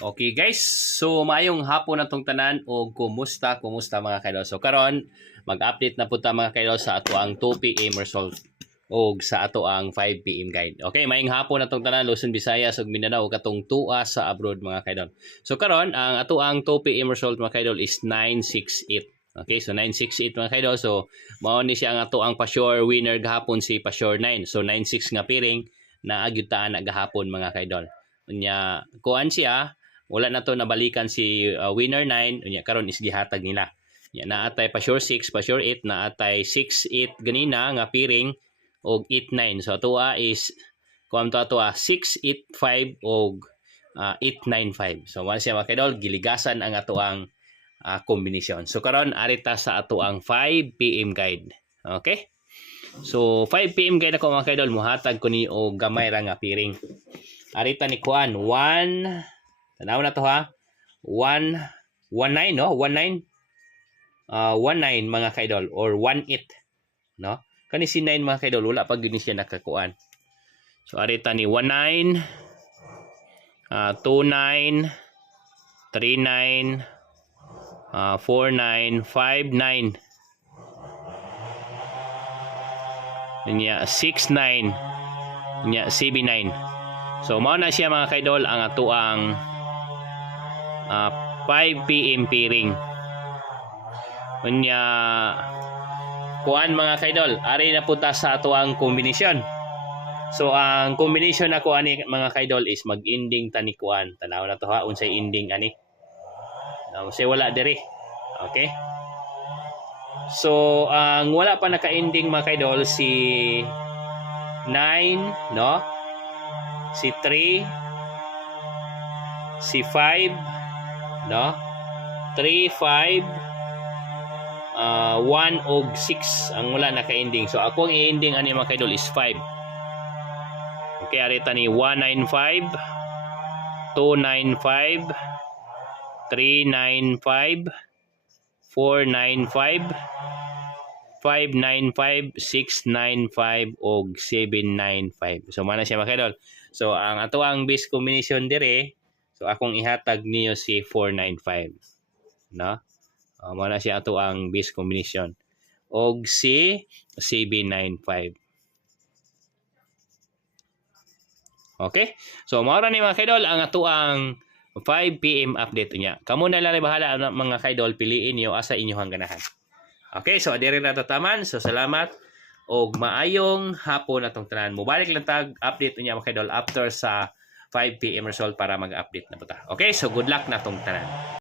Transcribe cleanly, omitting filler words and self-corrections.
Okay guys, so maayong hapon na tong tanan o kumusta mga kaidol. So karon mag-update na punta mga kaidol sa ato ang 2 PM result o sa ato ang 5 PM guide. Okay, maayong hapon na tong tanan Luzon, Visayas ug Mindanao katong tua sa abroad mga kaidol. So karon ang ato ang 2 PM result mga kaidol is 968. Okay, so 968 mga kaidol. So mao ni siya ang ato ang pa-sure winner gahapon si pa-sure 9. So 96 nga piring na agyutaan na gahapon mga kaidol. Unya kuan siya, wala na to nabalikan si winner 9, unya karon is gihatag nila. Ya naatay pa sure 6, pa sure 8, naatay 6-8 ganina nga piring og 8-9. So atoa is kuam to atoa 6-8-5 og 8-9-5. So once siya makidol giligasan ang atoang kombinasyon. So karon arita sa atoang 5 PM guide. Okay? So 5 PM guide ako mga kaidol, muhatag ko ni og gamay ra nga piring. Arita ni kuan 1 tanaw na to ha. 1-19 no? 19 mga kaidol or 18 no? Kani si 9 mga kaidol wala pa gyud siya nakakuan. So arita ni 19 29 39 49 59 niya 69 niya 79. So mao na siya mga kaidol ang atuang 5 PM piring. Unya kuan mga kaidol, ari na punta sa ato ang kombinasyon. So ang kombinasyon na kuan ni mga kaidol is mag-ending tani kuan. Tanaw na to ha, unsay ending ani. Say wala diri. Okay? So ang wala pa naka-ending mga kaidol si 9, no? Si 3, si 5, no? 3, 5, 1 og 6 ang wala naka-ending. So ako ang i-ending ani mga kaidol is 5. Okay, arita ni 195, 295, 395, 495, 595, 695 og 795. So mana siya mga kaidol. So ang ato ang base combination dire, so akong ihatag niyo si 495, no? Mana siya ato ang base combination og si 795. Okay? So mao ra ni mga kaidol ang ato ang 5 PM update niya. Kamo na lang bahala mga kaidol, piliin niyo asa inyong ganahan. Okay, so adiri na tataman. So salamat og maayong hapon atong tanan. Mubalik lang tag update niya mga kaidol after sa 5 PM result para mag-update na po ta. Okay, so good luck na tong tanan.